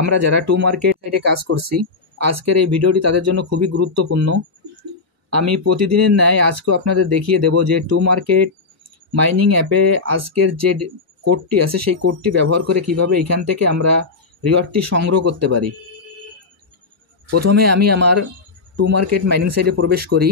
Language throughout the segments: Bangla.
আমরা যারা টু মার্কেট সাইটে কাজ করছি, আজকের এই ভিডিওটি তাদের জন্য খুবই গুরুত্বপূর্ণ। আমি প্রতিদিনের ন্যায় আজকেও আপনাদের দেখিয়ে দেব যে টু মার্কেট মাইনিং অ্যাপে আজকের যে কোডটি আছে সেই কোডটি ব্যবহার করে কিভাবে এখান থেকে আমরা রিওয়ার্ডটি সংগ্রহ করতে পারি। প্রথমে আমি আমার টু মার্কেট মাইনিং সাইটে প্রবেশ করি।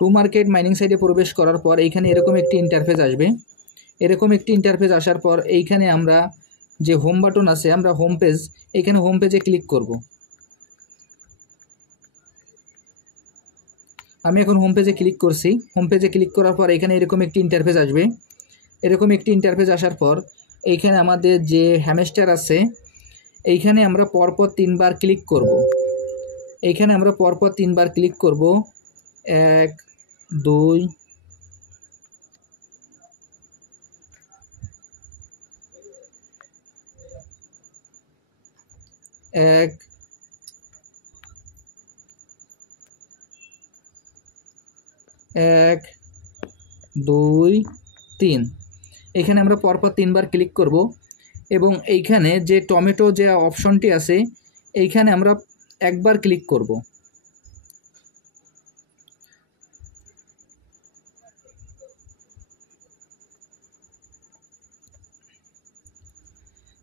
টু মার্কেট মাইনিং সাইটে প্রবেশ করার পর এইখানে এরকম একটি ইন্টারফেস আসবে। এরকম একটি ইন্টারফেস আসার পর এইখানে আমরা যে হোম বাটন আছে, আমরা হোম পেজ, এইখানে হোম পেজে ক্লিক করব। আমি এখন হোম পেজে ক্লিক করছি। হোম পেজে ক্লিক করার পর এখানে এরকম একটি ইন্টারফেস আসবে। এরকম একটি ইন্টারফেস আসার পর এইখানে আমাদের যে হ্যামস্টার আছে, এইখানে আমরা পরপর 3 বার ক্লিক করব। এইখানে আমরা পরপর 3 বার ক্লিক করব। 1 2 1 1 2 3 এখানে আমরা পরপর 3 বার ক্লিক করব এবং এইখানে যে টমেটো যে অপশনটি আছে এইখানে আমরা একবার ক্লিক করব।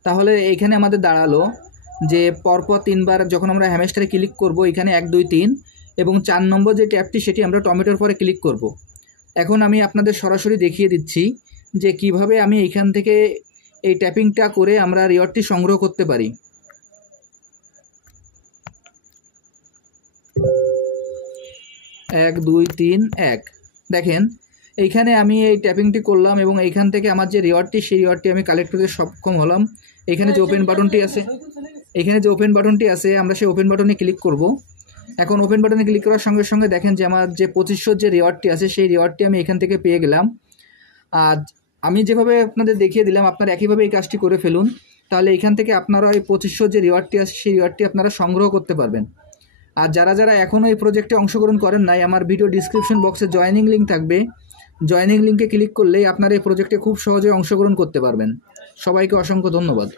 তাহলে এইখানে আমাদের দাঁড়ালো যে পরপর 3 বার যখন আমরা হ্যামস্টারে ক্লিক করব, এখানে 1 2 3 এবং 4 নম্বর যে ট্যাবটি সেটি আমরা টমেটোর পরে ক্লিক করব। এখন আমি আপনাদের সরাসরি দেখিয়ে দিচ্ছি যে কিভাবে আমি এইখান থেকে এই ট্যাপিংটা করে আমরা রিওয়ার্ডটি সংগ্রহ করতে পারি। এক দুই তিন এক, দেখেন এইখানে আমি এই ট্যাপিংটি করলাম এবং এইখান থেকে আমার যে রিওয়ার্ডটি সেই রিওয়ার্ডটি আমি কালেক্ট করতে সক্ষম হলাম। এখানে যে ওপেন বাটনটি আছে, আমরা সেই ওপেন বাটনে ক্লিক করব। এখন ওপেন বাটনে ক্লিক করার সঙ্গে সঙ্গে দেখেন যে আমার যে 2500 যে রিওয়ার্ডটি আছে সেই রিওয়ার্ডটি আমি এখান থেকে পেয়ে গেলাম। আর আমি যেভাবে আপনাদের দেখিয়ে দিলাম আপনারা একইভাবে এই কাজটি করে ফেলুন, তাহলে এখান থেকে আপনারা এই 2500 যে রিওয়ার্ডটি আছে সেই রিওয়ার্ডটি আপনারা সংগ্রহ করতে পারবেন। আর যারা যারা এখনও এই প্রজেক্টে অংশগ্রহণ করেন নাই, আমার ভিডিও ডিসক্রিপশন বক্সে জয়েনিং লিঙ্ক থাকবে। জয়েনিং লিঙ্কে ক্লিক করলেই আপনারা এই প্রজেক্টে খুব সহজে অংশগ্রহণ করতে পারবেন। সবাইকে অসংখ্য ধন্যবাদ।